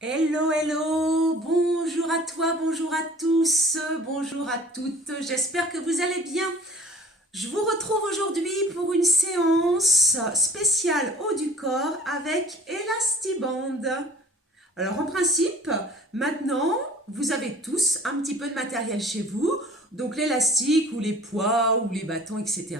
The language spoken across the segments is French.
Hello, hello, bonjour à toi, bonjour à tous, bonjour à toutes, j'espère que vous allez bien. Je vous retrouve aujourd'hui pour une séance spéciale haut du corps avec Elastiband. Alors en principe, maintenant, vous avez tous un petit peu de matériel chez vous, donc l'élastique ou les poids ou les bâtons, etc.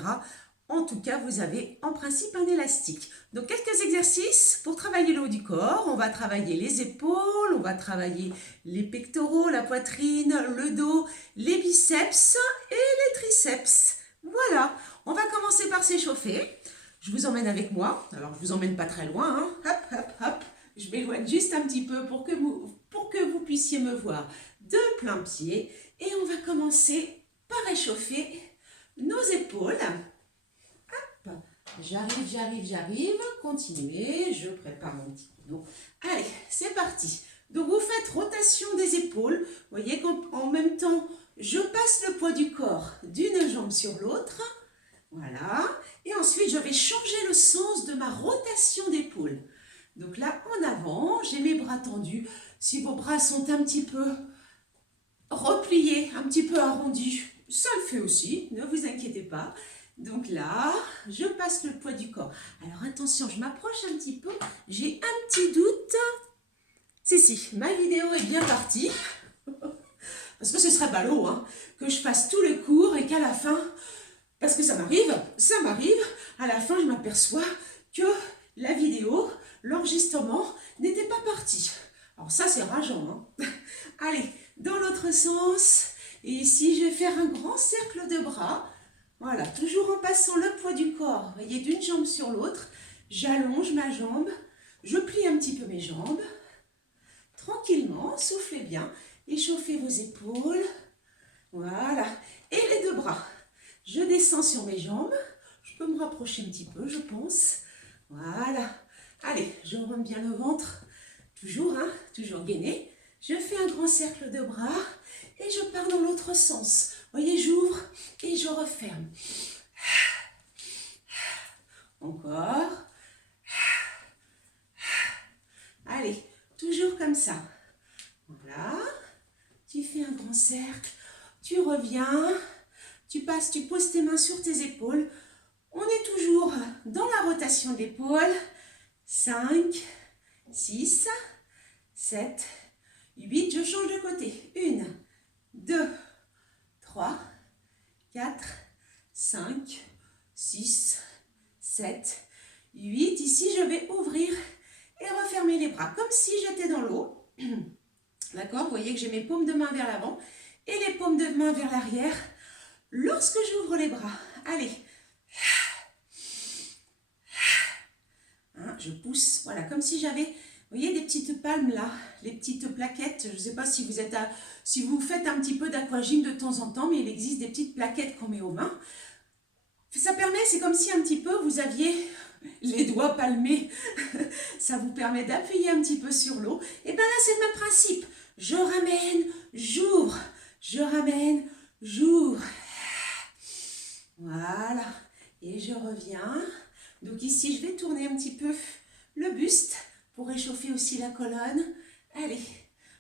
En tout cas, vous avez en principe un élastique. Donc quelques exercices pour travailler le haut du corps. On va travailler les épaules, on va travailler les pectoraux, la poitrine, le dos, les biceps et les triceps. Voilà, on va commencer par s'échauffer. Je vous emmène avec moi. Alors je vous emmène pas très loin, hein. Hop, hop, hop. Je m'éloigne juste un petit peu pour que vous puissiez me voir de plein pied. Et on va commencer par échauffer nos épaules. Hop, j'arrive. Continuez, je prépare mon petit chrono. Allez, c'est parti. Donc vous faites rotation des épaules. Vous voyez qu'en même temps, je passe le poids du corps d'une jambe sur l'autre. Voilà. Et ensuite, je vais changer le sens de ma rotation d'épaule. Donc là, en avant, j'ai mes bras tendus. Si vos bras sont un petit peu repliés, un petit peu arrondis, ça le fait aussi, ne vous inquiétez pas. Donc là, je passe le poids du corps. Alors attention, je m'approche un petit peu. J'ai un petit doute. Si, ma vidéo est bien partie. Parce que ce serait ballot, hein, que je fasse tout le cours et qu'à la fin, parce que ça m'arrive, à la fin je m'aperçois que la vidéo, l'enregistrement n'était pas parti. Alors ça c'est rageant, hein. Allez, dans l'autre sens, et ici je vais faire un grand cercle de bras. Voilà, toujours en passant le poids du corps, vous voyez, d'une jambe sur l'autre, j'allonge ma jambe, je plie un petit peu mes jambes, tranquillement, soufflez bien, échauffez vos épaules, voilà, et les deux bras. Je descends sur mes jambes, je peux me rapprocher un petit peu, je pense, voilà. Allez, je remonte bien le ventre, toujours, hein, toujours gainé. Je fais un grand cercle de bras et je pars dans l'autre sens. Vous voyez, j'ouvre et je referme. Encore. Allez, toujours comme ça. Voilà. Tu fais un grand cercle, tu reviens, tu passes, tu poses tes mains sur tes épaules. On est toujours dans la rotation de l'épaule. 5, 6, 7, 8. Je change de côté. 1, 2, 3, 4, 5, 6, 7, 8. Ici, je vais ouvrir et refermer les bras comme si j'étais dans l'eau. D'accord? Vous voyez que j'ai mes paumes de main vers l'avant et les paumes de main vers l'arrière. Lorsque j'ouvre les bras, allez. Hein, je pousse, voilà, comme si j'avais, vous voyez, des petites palmes là, les petites plaquettes. Je ne sais pas si si vous faites un petit peu d'aquagym de temps en temps, mais il existe des petites plaquettes qu'on met aux mains. Ça permet, c'est comme si un petit peu vous aviez les doigts palmés. Ça vous permet d'appuyer un petit peu sur l'eau. Et bien là, c'est le même principe. Je ramène, j'ouvre. Je ramène, j'ouvre. Voilà. Et je reviens. Donc ici, je vais tourner un petit peu le buste pour réchauffer aussi la colonne. Allez,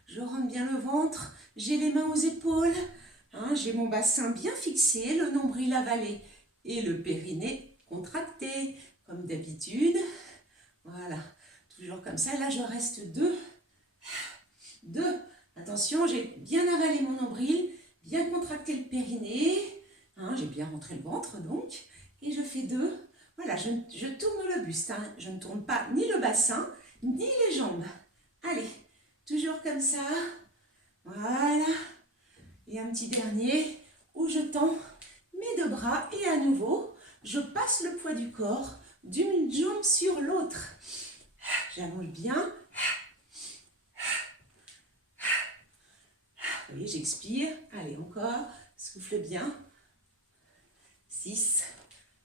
je rentre bien le ventre. J'ai les mains aux épaules. Hein, j'ai mon bassin bien fixé, le nombril avalé et le périnée contracté, comme d'habitude. Voilà, toujours comme ça. Là, je reste deux. Attention, j'ai bien avalé mon nombril, bien contracté le périnée. Hein, j'ai bien rentré le ventre, donc. Et je fais 2. Voilà, je tourne le buste. Hein. Je ne tourne pas ni le bassin, ni les jambes. Allez, toujours comme ça. Voilà. Et un petit dernier où je tends mes deux bras et à nouveau, je passe le poids du corps d'une jambe sur l'autre. J'allonge bien. Vous voyez, j'expire. Allez, encore. Souffle bien. 6,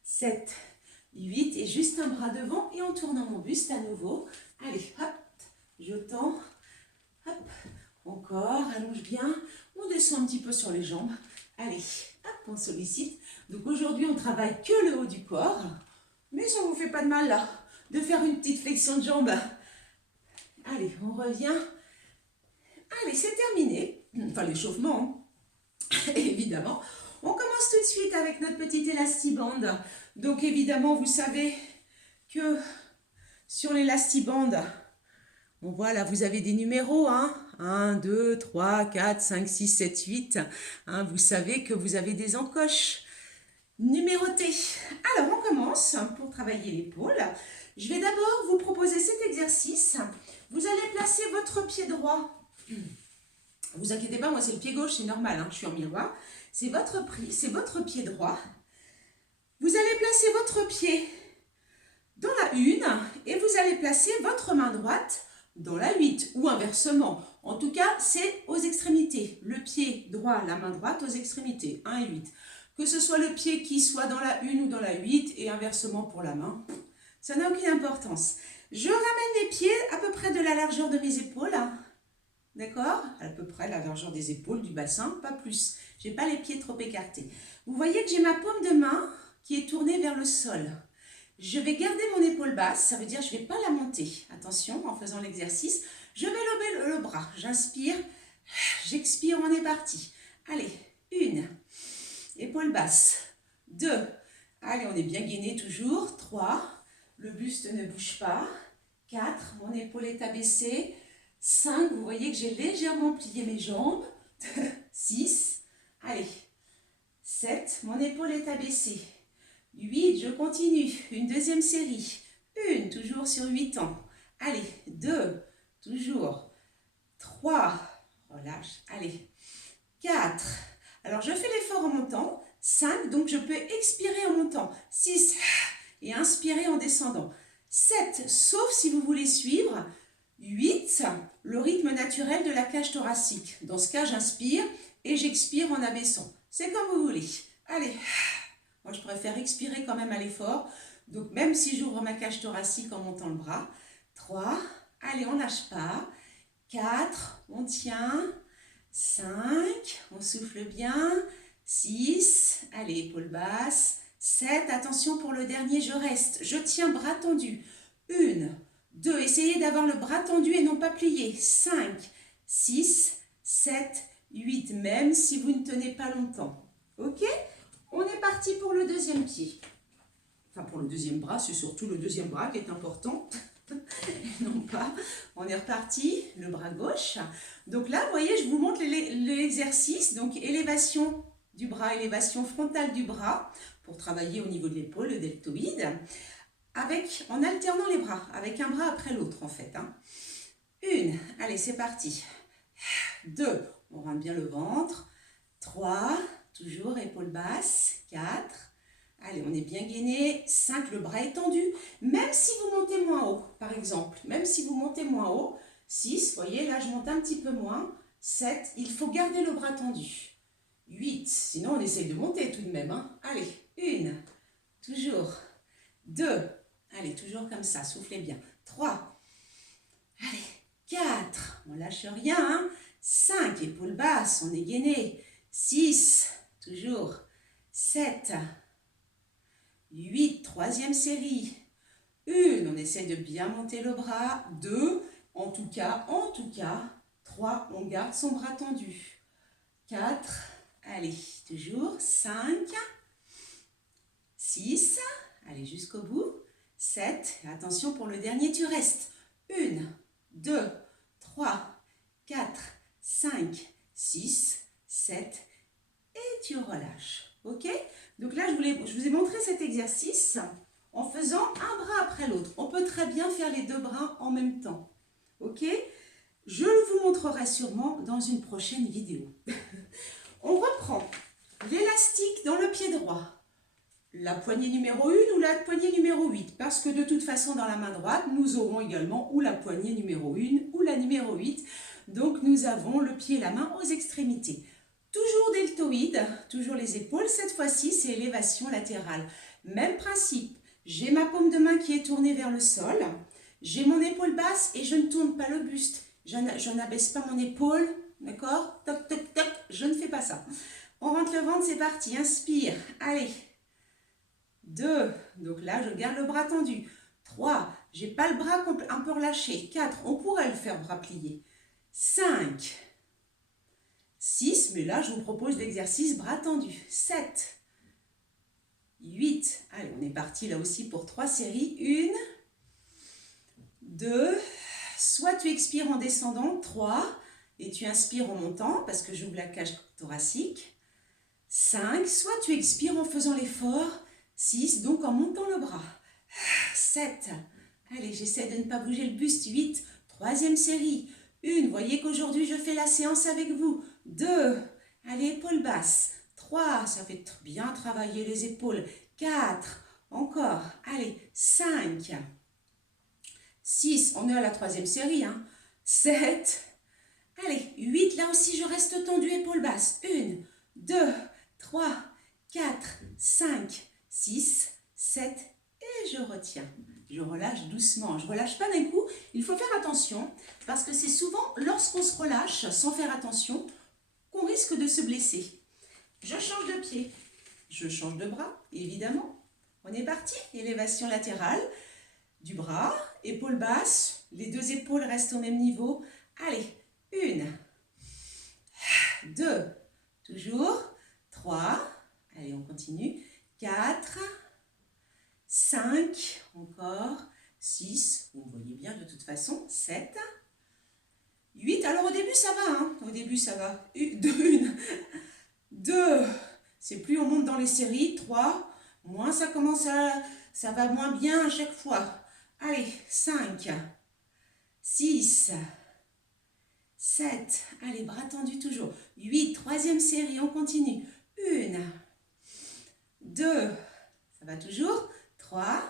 7, 8. Et juste un bras devant et en tournant mon buste à nouveau. Allez, hop, je tends. Hop, encore, allonge bien. On descend un petit peu sur les jambes. Allez, hop, on sollicite. Donc aujourd'hui, on travaille que le haut du corps. Mais ça ne vous fait pas de mal là, de faire une petite flexion de jambes. Allez, on revient. Allez, c'est terminé. Enfin, l'échauffement, hein. Évidemment. On commence tout de suite avec notre petite élastibande. Donc, évidemment, vous savez que sur l'élastibande, bon, voilà, vous avez des numéros, hein. 1, 2, 3, 4, 5, 6, 7, 8. Hein, vous savez que vous avez des encoches numérotées. Alors, on commence pour travailler l'épaule. Je vais d'abord vous proposer cet exercice. Vous allez placer votre pied droit. Vous inquiétez pas, moi c'est le pied gauche, c'est normal, hein, je suis en miroir. C'est votre pied droit. Vous allez placer votre pied dans la 1 et vous allez placer votre main droite dans la 8 ou inversement. En tout cas, c'est aux extrémités. Le pied droit, la main droite aux extrémités, 1 et 8. Que ce soit le pied qui soit dans la 1 ou dans la 8 et inversement pour la main, ça n'a aucune importance. Je ramène les pieds à peu près de la largeur de mes épaules. D'accord? À peu près la largeur des épaules, du bassin, pas plus. Je n'ai pas les pieds trop écartés. Vous voyez que j'ai ma paume de main qui est tournée vers le sol. Je vais garder mon épaule basse, ça veut dire que je ne vais pas la monter. Attention, en faisant l'exercice, je vais lever le bras. J'inspire, j'expire, on est parti. Allez, 1, épaule basse, 2, allez, on est bien gainé toujours, 3, le buste ne bouge pas, 4, mon épaule est abaissée, 5, vous voyez que j'ai légèrement plié mes jambes, 6, allez, 7, mon épaule est abaissée, 8, je continue, une deuxième série, 1, toujours sur 8 ans, allez, 2, toujours, 3, relâche, allez, 4, alors je fais l'effort en montant, 5, donc je peux expirer en montant, 6, et inspirer en descendant, 7, sauf si vous voulez suivre, 8, le rythme naturel de la cage thoracique. Dans ce cas, j'inspire et j'expire en abaissant. C'est comme vous voulez. Allez, moi je préfère expirer quand même à l'effort. Donc même si j'ouvre ma cage thoracique en montant le bras. 3, allez, on lâche pas. 4, on tient. 5, on souffle bien. 6, allez, épaule basse. 7, attention pour le dernier, je reste. Je tiens bras tendu. 1, 2, essayez d'avoir le bras tendu et non pas plié. 5, 6, 7, 8, même si vous ne tenez pas longtemps. Ok? On est parti pour le deuxième pied. Enfin, pour le deuxième bras, c'est surtout le deuxième bras qui est important. Non pas. On est reparti, le bras gauche. Donc là, vous voyez, je vous montre l'exercice. Donc, élévation du bras, élévation frontale du bras, pour travailler au niveau de l'épaule, le deltoïde. En alternant les bras, avec un bras après l'autre en fait. 1, allez c'est parti. 2, on rentre bien le ventre. 3, toujours épaule basse. 4, allez on est bien gainé. 5, le bras est tendu. Même si vous montez moins haut, par exemple. Même si vous montez moins haut. 6, voyez là je monte un petit peu moins. 7, il faut garder le bras tendu. 8, sinon on essaye de monter tout de même. Allez, 1, toujours. 2, allez, toujours comme ça, soufflez bien. 3, allez, 4, on lâche rien. 5, épaule basse, on est gainé. 6, toujours. 7, 8, troisième série. 1, on essaie de bien monter le bras. 2, en tout cas. 3, on garde son bras tendu. 4, allez, toujours. 5, 6, allez jusqu'au bout. 7, attention pour le dernier, tu restes. 1, 2, 3, 4, 5, 6, 7 et tu relâches. Ok? Donc là, je vous ai montré cet exercice en faisant un bras après l'autre. On peut très bien faire les deux bras en même temps. Ok? Je vous montrerai sûrement dans une prochaine vidéo. On reprend l'élastique dans le pied droit. La poignée numéro 1 ou la poignée numéro 8, parce que de toute façon dans la main droite, nous aurons également ou la poignée numéro 1 ou la numéro 8. Donc nous avons le pied et la main aux extrémités. Toujours deltoïde, toujours les épaules, cette fois-ci c'est élévation latérale. Même principe, j'ai ma paume de main qui est tournée vers le sol, j'ai mon épaule basse et je ne tourne pas le buste. Je n'abaisse pas mon épaule, d'accord? Toc, toc, toc, je ne fais pas ça. On rentre le ventre, c'est parti, inspire, allez. 2, donc là je garde le bras tendu. 3, j'ai pas le bras un peu relâché. 4, on pourrait le faire bras plié. 5, 6, mais là, je vous propose l'exercice bras tendus. 7, 8, allez, on est parti là aussi pour 3 séries. 1, 2, soit tu expires en descendant, 3, et tu inspires en montant, parce que j'ouvre la cage thoracique. 5, soit tu expires en faisant l'effort. 6, donc en montant le bras. 7, allez, j'essaie de ne pas bouger le buste. 8, troisième série. 1, voyez qu'aujourd'hui je fais la séance avec vous. 2, allez, épaules basses. 3, ça fait bien travailler les épaules. 4, encore, allez, 5, 6, on est à la troisième série, 7, allez, 8, là aussi je reste tendu, épaules basses. 1, 2, 3, 4, 5, 6, 7, et je retiens. Je relâche doucement, je ne relâche pas d'un coup. Il faut faire attention parce que c'est souvent lorsqu'on se relâche sans faire attention qu'on risque de se blesser. Je change de pied, je change de bras, évidemment. On est parti, élévation latérale du bras, épaules basses, les deux épaules restent au même niveau. Allez, 1, 2, toujours, 3, allez on continue, 4, 5, encore, 6, vous voyez bien de toute façon, 7, 8, alors au début ça va, au début ça va, 2, c'est plus on monte dans les séries, 3, moins ça commence ça va moins bien à chaque fois, allez, 5, 6, 7, allez, bras tendus toujours, 8, troisième série, on continue, 1, 2, ça va toujours, 3,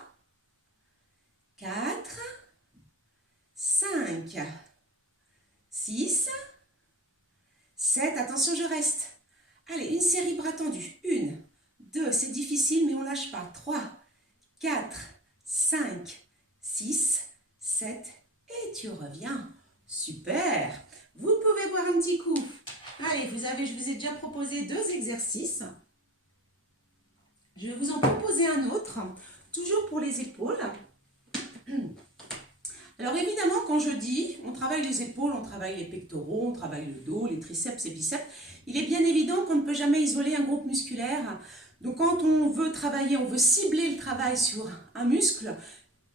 4, 5, 6, 7, attention je reste. Allez, une série bras tendus. 1, 2, c'est difficile mais on ne lâche pas. 3, 4, 5, 6, 7 et tu reviens. Super. Vous pouvez boire un petit coup. Allez, je vous ai déjà proposé 2 exercices. Je vais vous en proposer un autre, toujours pour les épaules. Alors évidemment, quand je dis on travaille les épaules, on travaille les pectoraux, on travaille le dos, les triceps et biceps, il est bien évident qu'on ne peut jamais isoler un groupe musculaire. Donc quand on veut travailler, on veut cibler le travail sur un muscle,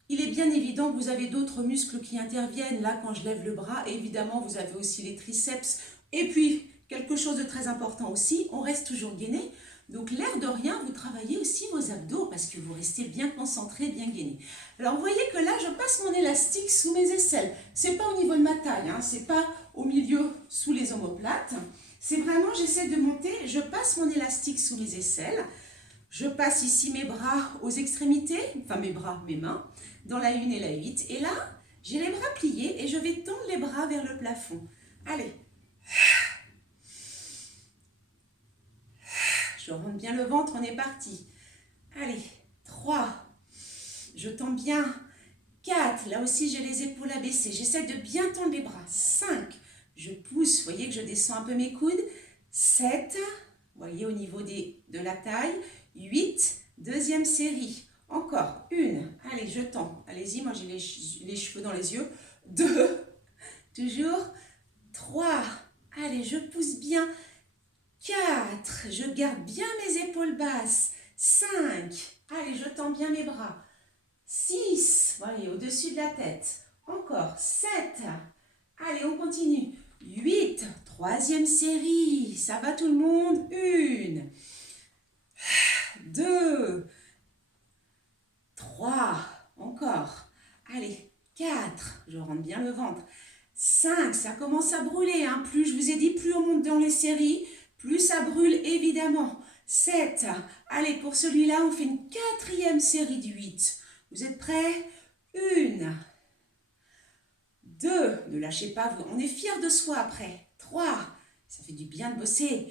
il est bien évident que vous avez d'autres muscles qui interviennent. Là, quand je lève le bras, évidemment, vous avez aussi les triceps. Et puis, quelque chose de très important aussi, on reste toujours gainé. Donc, l'air de rien, vous travaillez aussi vos abdos parce que vous restez bien concentré, bien gainé. Alors, vous voyez que là, je passe mon élastique sous mes aisselles. C'est pas au niveau de ma taille, c'est pas au milieu sous les omoplates. C'est vraiment, j'essaie de monter, je passe mon élastique sous mes aisselles. Je passe ici mes bras aux extrémités, enfin mes mains, dans la 1 et la 8. Et là, j'ai les bras pliés et je vais tendre les bras vers le plafond. Allez. Je rentre bien le ventre, on est parti. Allez, 3. Je tends bien. 4. Là aussi, j'ai les épaules abaissées. J'essaie de bien tendre les bras. 5. Je pousse, vous voyez que je descends un peu mes coudes. 7. Vous voyez au niveau de la taille. 8. Deuxième série. Encore. 1. Allez, je tends. Allez-y, moi j'ai les cheveux dans les yeux. 2. Toujours. 3. Allez, je pousse bien. 4, je garde bien mes épaules basses. 5, allez, je tends bien mes bras. 6, voyez, au-dessus de la tête. Encore, 7, allez, on continue. 8, troisième série, ça va tout le monde. 1, 2, 3, encore. Allez, 4, je rentre bien le ventre. 5, ça commence à brûler. Plus, je vous ai dit, plus on monte dans les séries, plus ça brûle évidemment. 7. Allez, pour celui-là, on fait une 4e série de 8. Vous êtes prêts? 1. 2. Ne lâchez pas, on est fiers de soi après. 3. Ça fait du bien de bosser.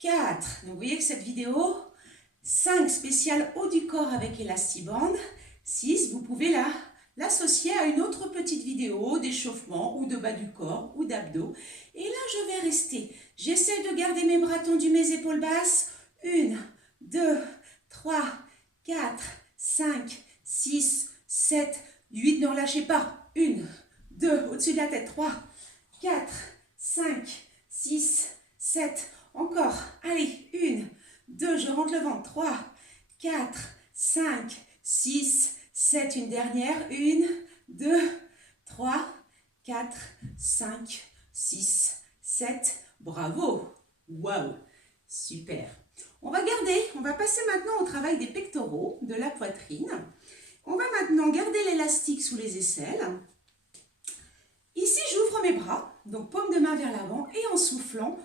4. Donc, vous voyez que cette vidéo, 5 spécial haut du corps avec élastiband. 6. Vous pouvez l'associer à une autre petite vidéo d'échauffement ou de bas du corps ou d'abdos. Et là, je vais rester. J'essaie de garder mes bras tendus, mes épaules basses. 1, 2, 3, 4, 5, 6, 7, 8. Ne relâchez pas. 1, 2, au-dessus de la tête. 3, 4, 5, 6, 7, encore, allez, 1, 2, je rentre le ventre, 3, 4, 5, 6, 7, une dernière, 1, 2, 3, 4, 5, 6, 7, bravo, waouh, super. On va garder, on va passer maintenant au travail des pectoraux, de la poitrine. On va maintenant garder l'élastique sous les aisselles. Ici, j'ouvre mes bras, donc paume de main vers l'avant et en soufflant,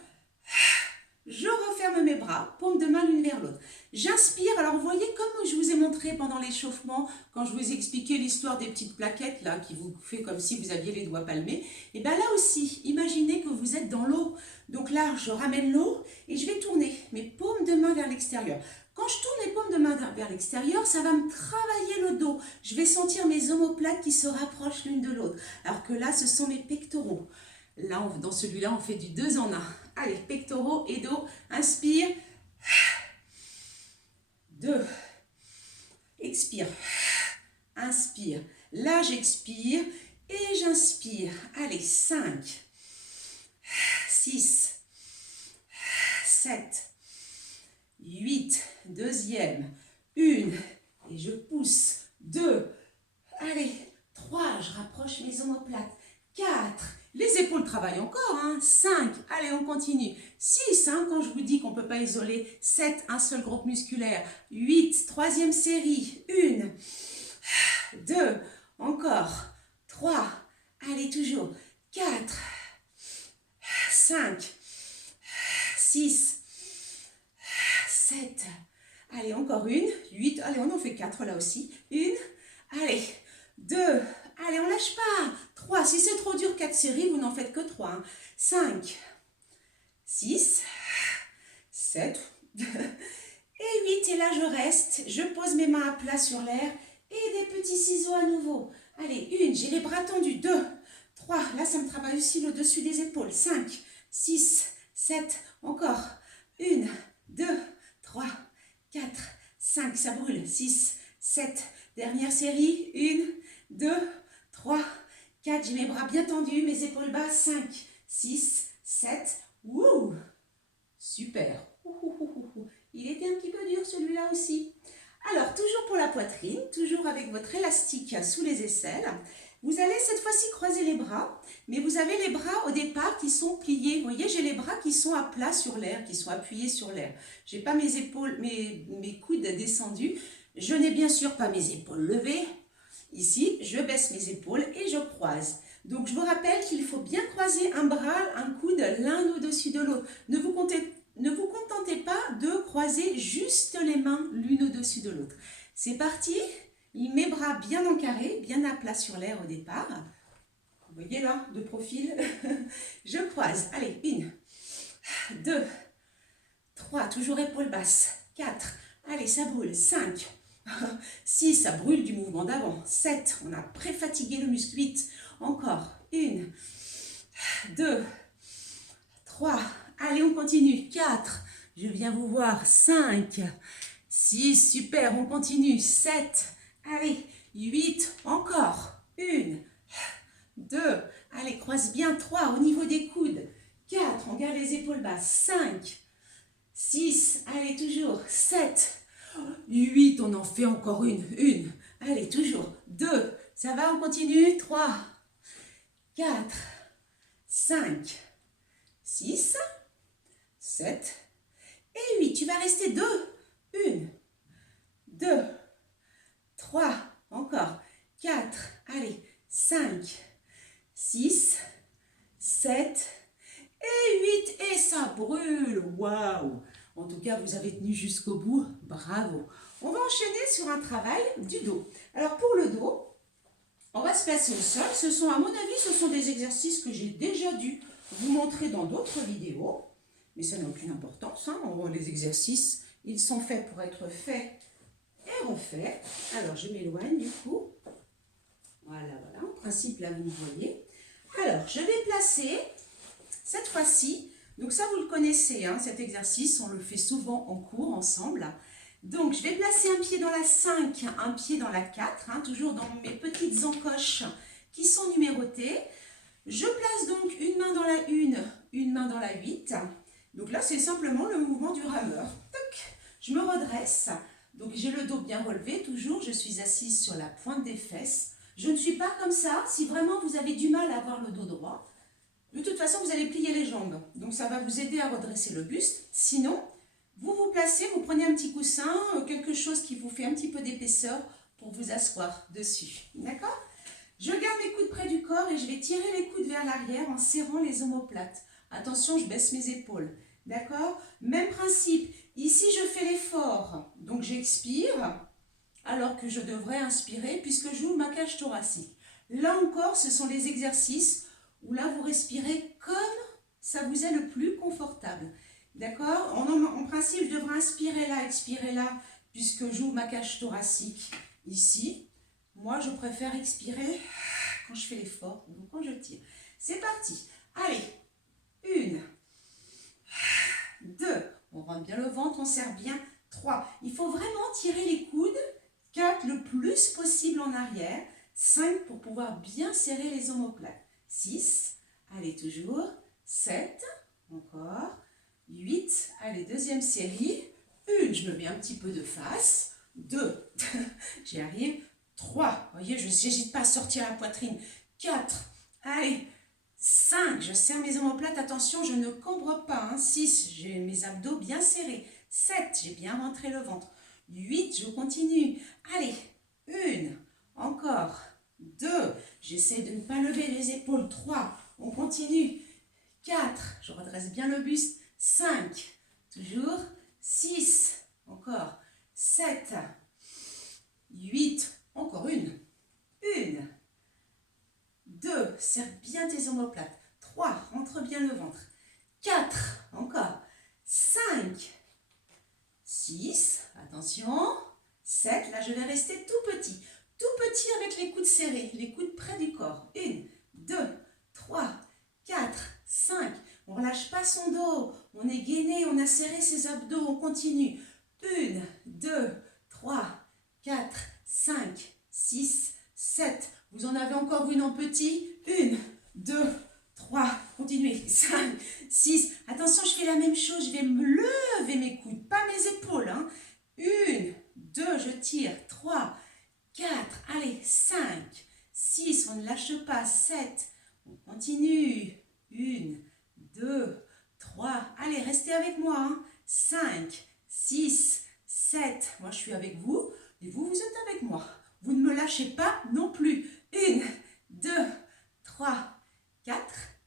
je referme mes bras, paume de main l'une vers l'autre. J'inspire, alors vous voyez comme je vous ai montré pendant l'échauffement, quand je vous ai expliqué l'histoire des petites plaquettes là, qui vous fait comme si vous aviez les doigts palmés, et bien là aussi, imaginez que vous êtes dans l'eau. Donc là, je ramène l'eau et je vais tourner mes paumes de main vers l'extérieur. Quand je tourne les paumes de main vers l'extérieur, ça va me travailler le dos. Je vais sentir mes omoplates qui se rapprochent l'une de l'autre. Alors que là, ce sont mes pectoraux. Là, dans celui-là, on fait du 2 en 1. Allez, pectoraux et dos. Inspire. 2. Expire. Inspire. Là, j'expire et j'inspire. Allez, 5, 6, 7, 8. Deuxième. 1. Et je pousse. 2. Allez, 3. Je rapproche mes omoplates. 4. Les épaules travaillent encore, hein. 5, allez, on continue. 6, hein, quand je vous dis qu'on ne peut pas isoler. 7, un seul groupe musculaire. 8, troisième série. 1, 2, encore. 3, allez, toujours. 4, 5, 6, 7, allez, encore une. 8, allez, on en fait 4 là aussi. 1, allez, 2, allez, on lâche pas. 3, si c'est trop dur, 4 séries, vous n'en faites que 3. Hein. 5, 6, 7, et 8. Et là, je reste. Je pose mes mains à plat sur l'air et des petits ciseaux à nouveau. Allez, 1, j'ai les bras tendus. 2, 3, là, ça me travaille aussi le dessus des épaules. 5, 6, 7, encore. 1, 2, 3, 4, 5, ça brûle. 6, 7, dernière série. 1, 2, 3, 4, j'ai mes bras bien tendus, mes épaules basses. 5, 6, 7, wouh, super. Il était un petit peu dur celui-là aussi. Alors, toujours pour la poitrine, toujours avec votre élastique sous les aisselles. Vous allez cette fois-ci croiser les bras, mais vous avez les bras au départ qui sont pliés. Vous voyez, j'ai les bras qui sont à plat sur l'air, qui sont appuyés sur l'air. Je n'ai pas mes épaules, mes coudes descendus. Je n'ai bien sûr pas mes épaules levées. Ici, je baisse mes épaules et je croise. Donc, je vous rappelle qu'il faut bien croiser un bras, un coude l'un au-dessus de l'autre. Ne vous contentez pas de croiser juste les mains l'une au-dessus de l'autre. C'est parti. Mes bras bien encarrés, bien à plat sur l'air au départ. Vous voyez là, de profil. Je croise. Allez, 1, 2, 3, toujours épaules basses. 4, allez, ça brûle. 5, 6, ça brûle du mouvement d'avant. 7, on a pré-fatigué le muscle. 8, encore. 1, 2, 3, allez, on continue. 4, je viens vous voir. 5, 6, super, on continue. 7, allez, 8, encore. 1, 2, allez, croise bien. 3, au niveau des coudes. 4, on garde les épaules basses. 5, 6, allez, toujours. 7, 8, on en fait encore une. Allez, toujours. 2, ça va, on continue. 3, 4, 5, 6, 7 et 8. Tu vas rester 2. 1, 2, 3, encore. 4, allez, 5, 6, 7 et 8. Et ça brûle. Waouh! En tout cas, vous avez tenu jusqu'au bout. Bravo! On va enchaîner sur un travail du dos. Alors, pour le dos, on va se placer au sol. À mon avis, ce sont des exercices que j'ai déjà dû vous montrer dans d'autres vidéos. Mais ça n'a aucune importance. Hein. Les exercices, ils sont faits pour être faits et refaits. Alors, je m'éloigne du coup. Voilà. En principe, là, vous me voyez. Alors, je vais placer, cette fois-ci, donc ça, vous le connaissez, hein, cet exercice. On le fait souvent en cours ensemble. Donc, je vais placer un pied dans la 5, un pied dans la 4, hein, toujours dans mes petites encoches qui sont numérotées. Je place donc une main dans la 1, une main dans la 8. Donc, Donc là, c'est simplement le mouvement du rameur. Toc. Je me redresse. Donc j'ai le dos bien relevé, toujours. Je suis assise sur la pointe des fesses. Je ne suis pas comme ça. Si vraiment vous avez du mal à avoir le dos droit, de toute façon, vous allez plier les jambes. Donc ça va vous aider à redresser le buste. Sinon, vous vous placez, vous prenez un petit coussin, quelque chose qui vous fait un petit peu d'épaisseur pour vous asseoir dessus. D'accord? Je garde mes coudes près du corps et je vais tirer les coudes vers l'arrière en serrant les omoplates. Attention, je baisse mes épaules. D'accord? Même principe. Ici, je fais l'effort. Donc, j'expire alors que je devrais inspirer puisque j'ouvre ma cage thoracique. Là encore, ce sont les exercices où là, vous respirez comme ça vous est le plus confortable. D'accord? En principe, je devrais inspirer là, expirer là, puisque j'ouvre ma cage thoracique ici. Moi, je préfère expirer quand je fais l'effort, donc quand je tire. C'est parti. Allez, 1, 2, on rentre bien le ventre, on serre bien. 3, il faut vraiment tirer les coudes. 4, le plus possible en arrière. 5, pour pouvoir bien serrer les omoplates. 6, allez toujours. 7, encore. 8, allez, deuxième série. 1, je me mets un petit peu de face. 2, j'y arrive. 3, vous voyez, je n'hésite pas à sortir la poitrine. 4, allez. 5, je serre mes omoplates, attention, je ne cambre pas. Hein. 6, j'ai mes abdos bien serrés. 7, j'ai bien rentré le ventre. 8, je continue. Allez, 1, encore. 2, j'essaie de ne pas lever les épaules. 3, on continue. 4, je redresse bien le buste. 5, toujours. 6, encore. 7, 8, encore une. 1, 2, serre bien tes omoplates. 3, rentre bien le ventre. 4, encore. 5, 6, attention. 7, là je vais rester tout petit. Tout petit avec les coudes serrés, les coudes près du corps. 1, 2, 3, 4, 5. On ne relâche pas son dos. On est gainé, on a serré ses abdos. On continue. 1, 2, 3, 4, 5, 6, 7. Vous en avez encore une en petit. 1, 2, 3, continuez. 5, 6. Attention, je fais la même chose. Je vais me lever mes coudes, pas mes épaules. 1, 2, je tire. 3, 4, allez, 5, 6, on ne lâche pas. 7, on continue. 1, 2, 3, allez, restez avec moi. 5, 6, 7. Moi, je suis avec vous et vous, vous êtes avec moi. Vous ne me lâchez pas non plus. 1, 2, 3, 4,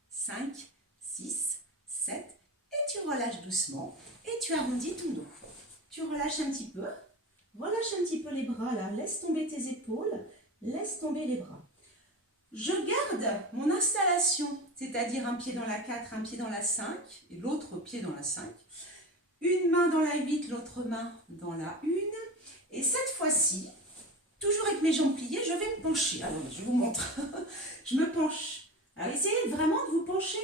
5, 6, 7. Et tu relâches doucement et tu arrondis ton dos. Tu relâches un petit peu. Relâche un petit peu les bras là. Laisse tomber tes épaules. Laisse tomber les bras. Je garde mon installation, c'est-à-dire un pied dans la 4, un pied dans la 5 et l'autre pied dans la 5. Une main dans la 8, l'autre main dans la 1. Et cette fois-ci, toujours avec mes jambes pliées, je vais me pencher. Alors, je vous montre. Je me penche. Alors, essayez vraiment de vous pencher.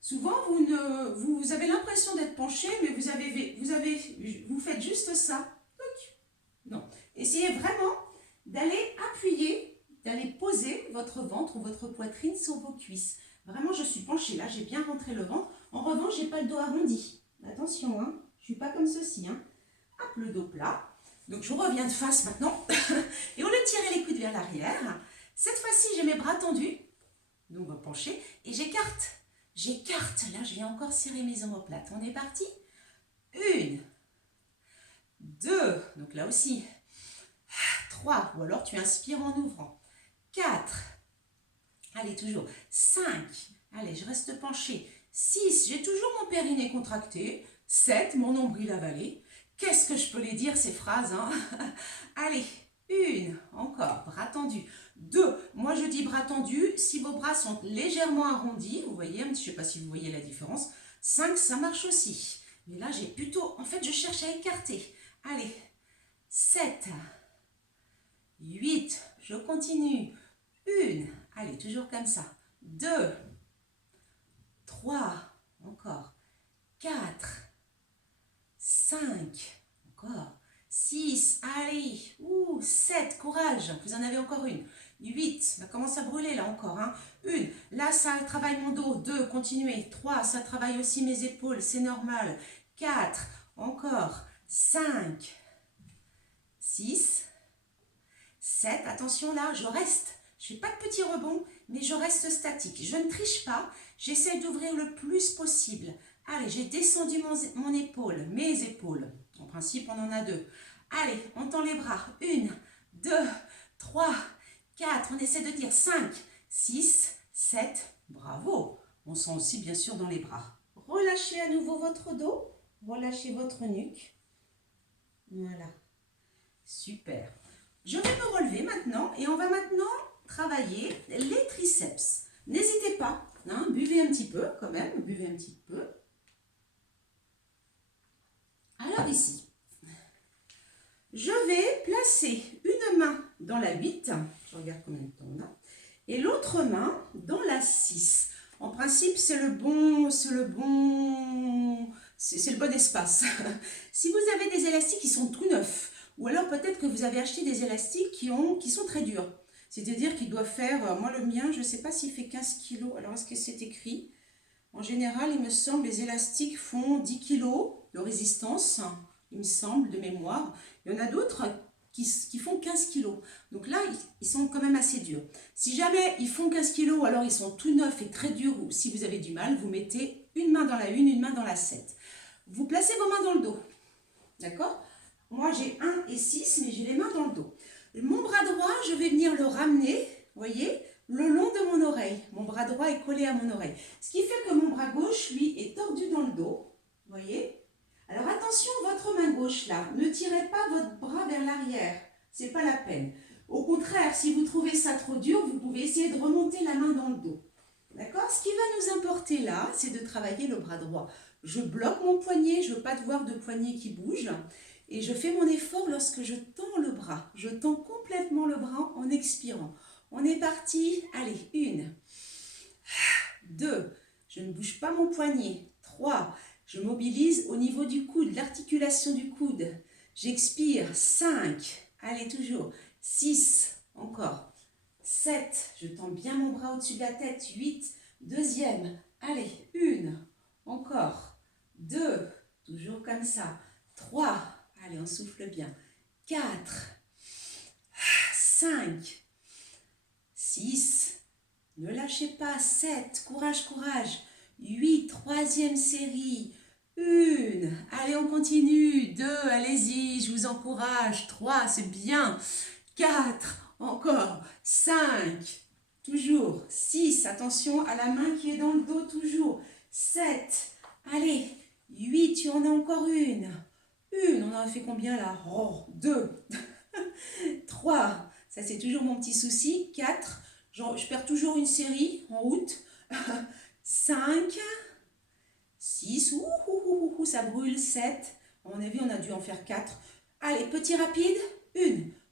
Souvent, vous avez l'impression d'être penché, mais vous faites juste ça. Non. Essayez vraiment d'aller appuyer, d'aller poser votre ventre ou votre poitrine sur vos cuisses. Vraiment, je suis penchée. Là, j'ai bien rentré le ventre. En revanche, je n'ai pas le dos arrondi. Attention, je ne suis pas comme ceci. Hop, le dos plat. Donc, je reviens de face maintenant. Et au lieu de tirer les coudes vers l'arrière, cette fois-ci, j'ai mes bras tendus. Donc, on va pencher. Et j'écarte. J'écarte. Là, je viens encore serrer mes omoplates. On est parti. 1, 2. Donc, là aussi. 3. Ou alors, tu inspires en ouvrant. 4. Allez, toujours. 5. Allez, je reste penchée. 6. J'ai toujours mon périnée contracté. 7. Mon nombril avalé. Qu'est-ce que je peux les dire, ces phrases, Allez, 1, encore, bras tendus. 2, moi je dis bras tendus, si vos bras sont légèrement arrondis, vous voyez, je ne sais pas si vous voyez la différence. 5, ça marche aussi. Mais là, j'ai plutôt, en fait, je cherche à écarter. Allez, 7, 8, je continue. 1, allez, toujours comme ça. 2, 3, encore. 4, 5, encore, 6, allez, 7, courage, vous en avez encore une, 8, ça commence à brûler là encore. 1, là ça travaille mon dos. 2, continuez. 3, ça travaille aussi mes épaules, c'est normal. 4, encore. 5, 6, 7, attention là, je reste. Je ne fais pas de petits rebonds, mais je reste statique. Je ne triche pas, j'essaie d'ouvrir le plus possible. Allez, j'ai descendu mon épaule, mes épaules. En principe, on en a 2. Allez, on tend les bras. 1, 2, 3, 4. On essaie de dire 5, 6, 7. Bravo. On sent aussi bien sûr dans les bras. Relâchez à nouveau votre dos. Relâchez votre nuque. Voilà. Super. Je vais me relever maintenant et on va maintenant travailler les triceps. N'hésitez pas, buvez un petit peu quand même, buvez un petit peu. Alors ici, je vais placer une main dans la 8, je regarde combien de temps on a, et l'autre main dans la 6. En principe, c'est le bon espace. Si vous avez des élastiques qui sont tout neufs, ou alors peut-être que vous avez acheté des élastiques qui sont très durs. C'est-à-dire qu'ils doivent faire, moi le mien, je ne sais pas s'il fait 15 kg. Alors est-ce que c'est écrit? En général, il me semble, les élastiques font 10 kg de résistance, il me semble, de mémoire. Il y en a d'autres qui font 15 kg. Donc là, ils sont quand même assez durs. Si jamais ils font 15 kg, alors ils sont tout neufs et très durs, ou si vous avez du mal, vous mettez une main dans la 1, une main dans la 7. Vous placez vos mains dans le dos. D'accord? Moi, j'ai 1 et 6, mais j'ai les mains dans le dos. Mon bras droit, je vais venir le ramener, voyez, le long de mon oreille. Mon bras droit est collé à mon oreille. Ce qui fait que mon bras gauche, lui, est tordu dans le dos, voyez. Alors attention, votre main gauche là, ne tirez pas votre bras vers l'arrière, c'est pas la peine. Au contraire, si vous trouvez ça trop dur, vous pouvez essayer de remonter la main dans le dos. D'accord? Ce qui va nous importer là, c'est de travailler le bras droit. Je bloque mon poignet, je ne veux pas voir de poignet qui bouge. Et je fais mon effort lorsque je tends le bras. Je tends complètement le bras en expirant. On est parti. Allez, 1, 2, je ne bouge pas mon poignet. 3, je mobilise au niveau du coude, l'articulation du coude. J'expire. 5, allez toujours. 6, encore. 7, je tends bien mon bras au-dessus de la tête. 8, deuxième. Allez, 1, encore. 2, toujours comme ça. 3, allez, on souffle bien. 4, 5, 6, ne lâchez pas. 7, courage, courage. 8, troisième série. 1, allez, on continue. 2, allez-y, je vous encourage. 3, c'est bien. 4, encore. 5, toujours. 6, attention à la main qui est dans le dos, toujours. 7, allez. 8, il y en a encore une. On en a fait combien là? 2, 3, ça c'est toujours mon petit souci. 4, je perds toujours une série en route. 5, 6, ça brûle. 7, à mon avis on a dû en faire 4. Allez, petit rapide. 1,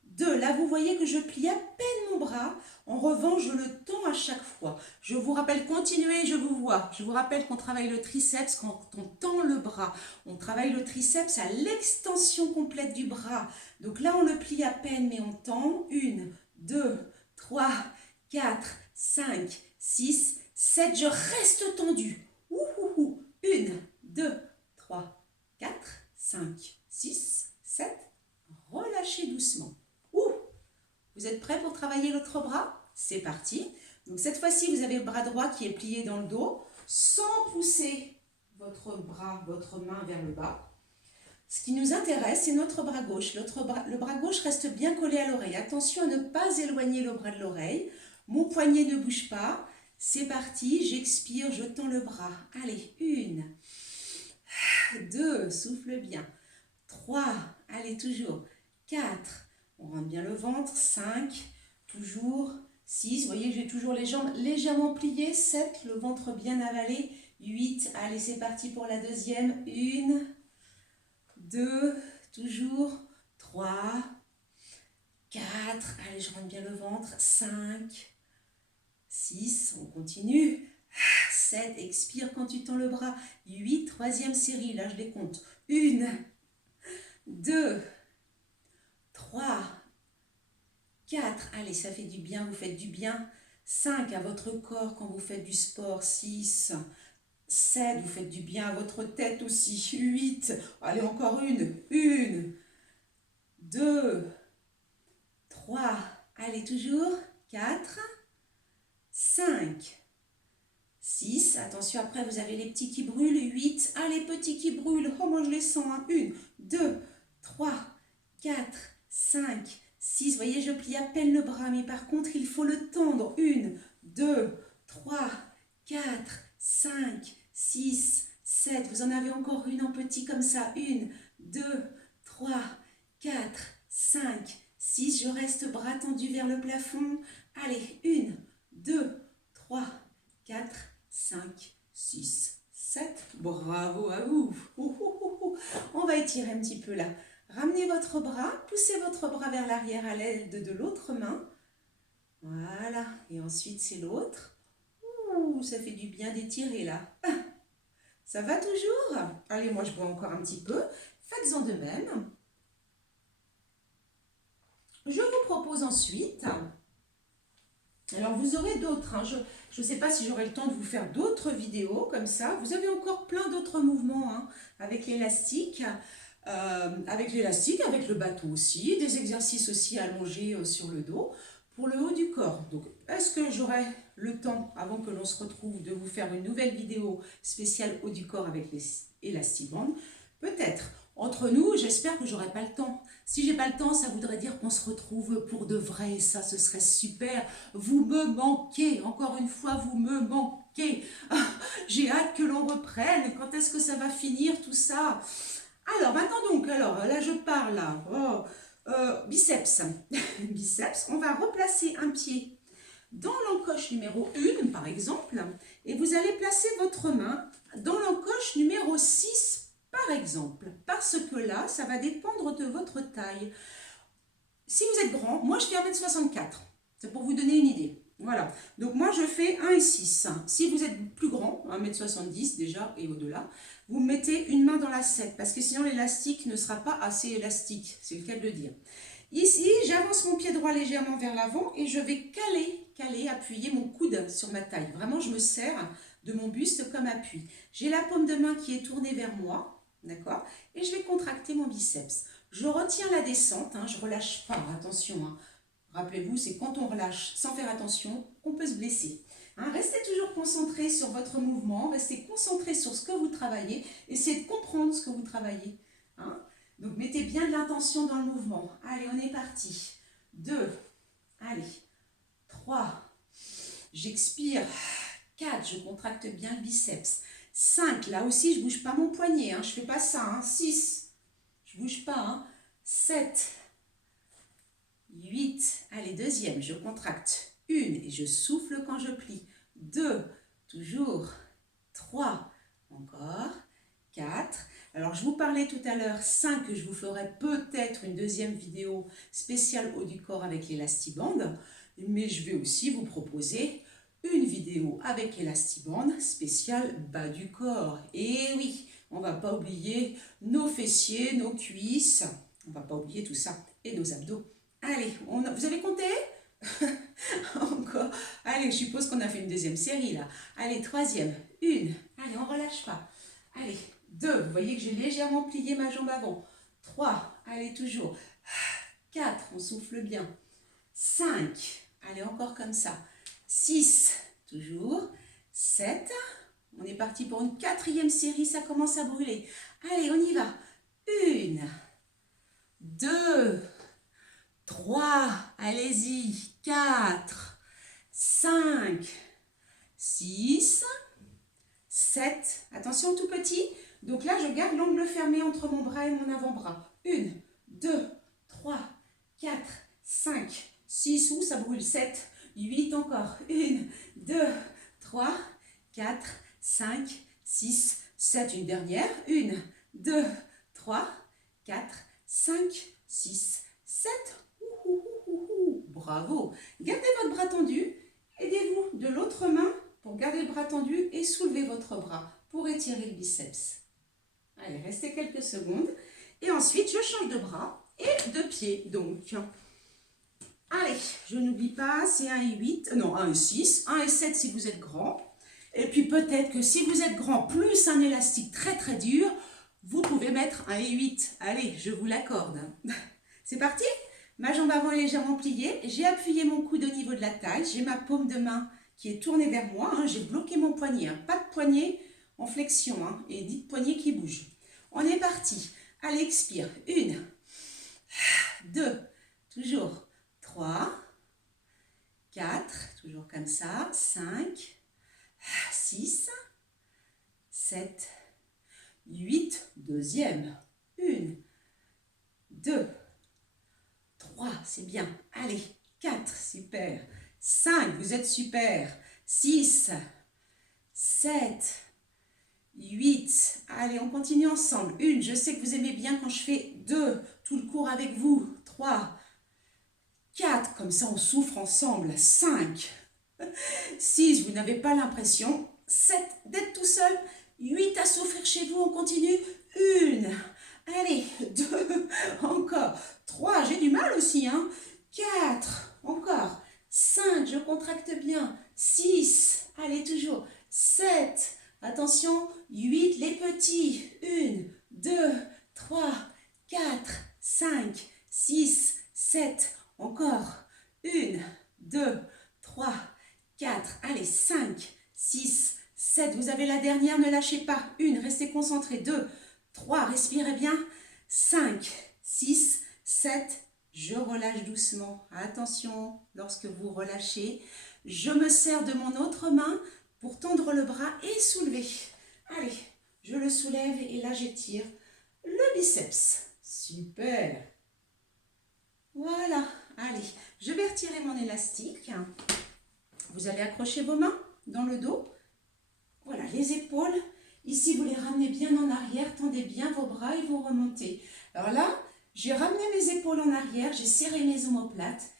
2, là vous voyez que je plie à peine mon bras. En revanche, je le tends à chaque fois. Je vous rappelle, continuez, je vous vois. Je vous rappelle qu'on travaille le triceps quand on tend le bras. On travaille le triceps à l'extension complète du bras. Donc là, on le plie à peine, mais on tend. 1, 2, 3, 4, 5, 6, 7. Je reste tendu. 1, 2, 3, 4, 5, 6, 7. Relâchez doucement. Vous êtes prêts pour travailler l'autre bras? C'est parti. Donc cette fois-ci, vous avez le bras droit qui est plié dans le dos, sans pousser votre bras, votre main vers le bas. Ce qui nous intéresse, c'est notre bras gauche. Le bras gauche reste bien collé à l'oreille. Attention à ne pas éloigner le bras de l'oreille. Mon poignet ne bouge pas. C'est parti, j'expire, je tends le bras. Allez, 1, 2, souffle bien. 3, allez, toujours. 4, on rentre bien le ventre. 5, toujours. 6, vous voyez que j'ai toujours les jambes légèrement pliées. 7, le ventre bien avalé. 8, allez, c'est parti pour la deuxième. 1, 2, toujours. 3, 4, allez, je rentre bien le ventre. 5, 6, on continue. 7, expire quand tu tends le bras. 8, troisième série, là je les compte. 1, 2, 3, 4, allez, ça fait du bien, vous faites du bien. 5, à votre corps quand vous faites du sport. 6, 7, vous faites du bien à votre tête aussi. 8, allez, encore une. 1, 2, 3, allez, toujours. 4, 5, 6, attention, après vous avez les petits qui brûlent. 8, allez, petits qui brûlent. Oh, moi je les sens. 1, 2, 3, 4, 5, 6. Vous voyez, je plie à peine le bras, mais par contre, il faut le tendre. 1, 2, 3, 4, 5, 6, 7. Vous en avez encore une en petit comme ça. 1, 2, 3, 4, 5, 6. Je reste bras tendus vers le plafond. Allez, 1, 2, 3, 4, 5, 6, 7. Bravo à vous. On va étirer un petit peu là. Ramenez votre bras, poussez votre bras vers l'arrière à l'aide de l'autre main. Voilà. Et ensuite, c'est l'autre. Ça fait du bien d'étirer là. Ça va toujours? Allez, moi, je bois encore un petit peu. Faites-en de même. Je vous propose ensuite... Alors, vous aurez d'autres. Je ne sais pas si j'aurai le temps de vous faire d'autres vidéos comme ça. Vous avez encore plein d'autres mouvements avec l'élastique. Avec le bateau aussi. Des exercices aussi allongés sur le dos pour le haut du corps. Donc, est-ce que j'aurai le temps, avant que l'on se retrouve, de vous faire une nouvelle vidéo spéciale haut du corps avec les élastibandes? Peut-être. Entre nous, j'espère que j'aurai pas le temps. Si j'ai pas le temps, ça voudrait dire qu'on se retrouve pour de vrai. Ça, ce serait super. Vous me manquez. Encore une fois, vous me manquez. J'ai hâte que l'on reprenne. Quand est-ce que ça va finir tout ça? Alors, maintenant donc, là je parle biceps. Biceps, on va replacer un pied dans l'encoche numéro 1, par exemple, et vous allez placer votre main dans l'encoche numéro 6, par exemple, parce que là, ça va dépendre de votre taille. Si vous êtes grand, moi je fais 1m64, c'est pour vous donner une idée. Voilà, donc moi je fais 1 et 6. Si vous êtes plus grand, 1m70 déjà et au-delà, vous mettez une main dans la 7 parce que sinon l'élastique ne sera pas assez élastique, c'est le cas de le dire. Ici, j'avance mon pied droit légèrement vers l'avant et je vais caler, appuyer mon coude sur ma taille. Vraiment, je me sers de mon buste comme appui. J'ai la paume de main qui est tournée vers moi, d'accord? Et je vais contracter mon biceps. Je retiens la descente, je ne relâche pas, attention. Rappelez-vous, c'est quand on relâche sans faire attention, on peut se blesser. Restez toujours concentré sur votre mouvement, restez concentré sur ce que vous travaillez, essayez de comprendre ce que vous travaillez. Donc mettez bien de l'intention dans le mouvement. Allez, on est parti. 2, allez, 3, j'expire. 4, je contracte bien le biceps. 5, là aussi, je ne bouge pas mon poignet, je ne fais pas ça. 6, je ne bouge pas. 7, 8, allez, deuxième, je contracte. 1 et je souffle quand je plie. 2, toujours. 3, encore. 4. Alors, je vous parlais tout à l'heure, 5, je vous ferai peut-être une deuxième vidéo spéciale haut du corps avec l'élastibande, mais je vais aussi vous proposer une vidéo avec élastibande spéciale bas du corps. Et oui, on ne va pas oublier nos fessiers, nos cuisses, on ne va pas oublier tout ça, et nos abdos. Allez, vous avez compté? Encore. Allez, je suppose qu'on a fait une deuxième série là. Allez, troisième. 1. Allez, on ne relâche pas. Allez, 2. Vous voyez que j'ai légèrement plié ma jambe avant. 3. Allez, toujours. 4. On souffle bien. 5. Allez, encore comme ça. 6. Toujours. 7. On est parti pour une quatrième série. Ça commence à brûler. Allez, on y va. 1. 2. 3, allez-y, 4, 5, 6, 7, attention tout petit, donc là je garde l'angle fermé entre mon bras et mon avant-bras. 1, 2, 3, 4, 5, 6, ça brûle, 7, 8 encore. 1, 2, 3, 4, 5, 6, 7, une dernière. 1, 2, 3, 4, 5, 6, 7. Bravo. Gardez votre bras tendu. Aidez-vous de l'autre main pour garder le bras tendu et soulevez votre bras pour étirer le biceps. Allez, restez quelques secondes. Et ensuite, je change de bras et de pied. Donc, Allez, je n'oublie pas, c'est 1 et 8, non 1 et 6, 1 et 7 si vous êtes grand. Et puis peut-être que si vous êtes grand plus un élastique très très dur, vous pouvez mettre 1 et 8. Allez, je vous l'accorde. C'est parti? Ma jambe avant est légèrement pliée, j'ai appuyé mon coude au niveau de la taille, j'ai ma paume de main qui est tournée vers moi, hein, j'ai bloqué mon poignet, hein, pas de poignet en flexion, hein, et dites poignet qui bouge. On est parti. Allez, expire. 1, 2, toujours 3, 4, toujours comme ça, 5, 6, 7, 8, deuxième, 1, 2, 3, c'est bien, allez, 4, super, 5, vous êtes super, 6, 7, 8, allez, on continue ensemble, 1, je sais que vous aimez bien quand je fais 2, tout le cours avec vous, 3, 4, comme ça on souffre ensemble, 5, 6, vous n'avez pas l'impression, 7, d'être tout seul, 8 à souffrir chez vous, on continue, 1, allez, 2, encore, 3, j'ai du mal aussi, hein, 4, encore, 5, je contracte bien, 6, allez toujours, 7, attention, 8, les petits, 1, 2, 3, 4, 5, 6, 7, encore, 1, 2, 3, 4, allez, 5, 6, 7, vous avez la dernière, ne lâchez pas, 1, restez concentrés, 2, 3, respirez bien, 5, 6, 7, je relâche doucement, attention, lorsque vous relâchez, je me sers de mon autre main pour tendre le bras et soulever, allez, je le soulève et là j'étire le biceps, super, voilà, allez, je vais retirer mon élastique. Vous allez accrocher vos mains dans le dos. Voilà, les épaules. Ici, vous les ramenez bien en arrière. Tendez bien vos bras et vous remontez. Alors là, j'ai ramené mes épaules en arrière. J'ai serré mes omoplates.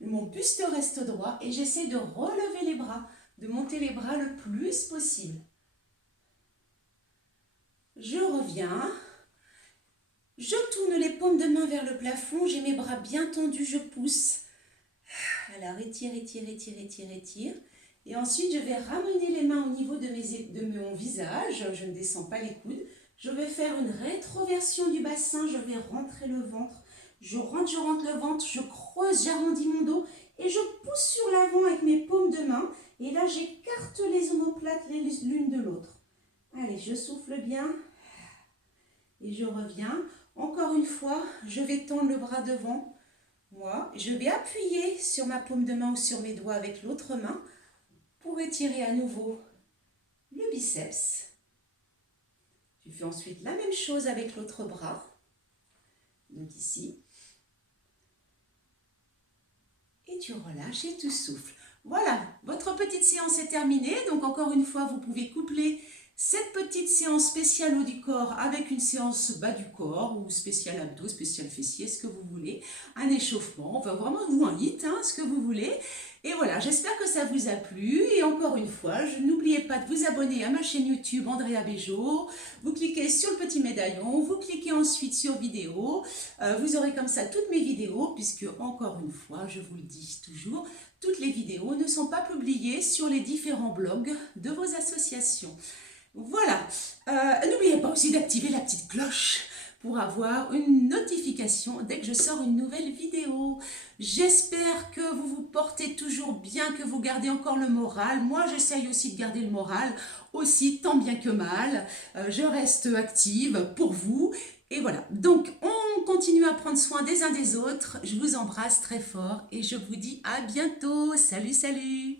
Mon buste reste droit et j'essaie de relever les bras, de monter les bras le plus possible. Je reviens. Je tourne les paumes de main vers le plafond. J'ai mes bras bien tendus. Je pousse. Alors, étire, étire, étire, étire, étire. Et ensuite, je vais ramener les mains au niveau de mon visage. Je ne descends pas les coudes. Je vais faire une rétroversion du bassin. Je vais rentrer le ventre. Je rentre le ventre. Je creuse, j'arrondis mon dos. Et je pousse sur l'avant avec mes paumes de main. Et là, j'écarte les omoplates l'une de l'autre. Allez, je souffle bien. Et je reviens. Encore une fois, je vais tendre le bras devant. Moi, je vais appuyer sur ma paume de main ou sur mes doigts avec l'autre main pour étirer à nouveau le biceps. Tu fais ensuite la même chose avec l'autre bras. Donc ici. Et tu relâches et tu souffles. Voilà, votre petite séance est terminée. Donc encore une fois, vous pouvez coupler cette petite séance spéciale haut du corps avec une séance bas du corps ou spéciale abdos, spéciale fessier, ce que vous voulez, un échauffement, enfin vraiment ou un hit, hein, ce que vous voulez. Et voilà, j'espère que ça vous a plu. Et encore une fois, n'oubliez pas de vous abonner à ma chaîne YouTube Andrea Bejo. Vous cliquez sur le petit médaillon, vous cliquez ensuite sur vidéo. Vous aurez comme ça toutes mes vidéos, puisque encore une fois, je vous le dis toujours, toutes les vidéos ne sont pas publiées sur les différents blogs de vos associations. Voilà, n'oubliez pas aussi d'activer la petite cloche pour avoir une notification dès que je sors une nouvelle vidéo. J'espère que vous vous portez toujours bien, que vous gardez encore le moral. Moi, j'essaye aussi de garder le moral, aussi tant bien que mal. Je reste active pour vous. Et voilà, donc on continue à prendre soin des uns des autres. Je vous embrasse très fort et je vous dis à bientôt. Salut, salut!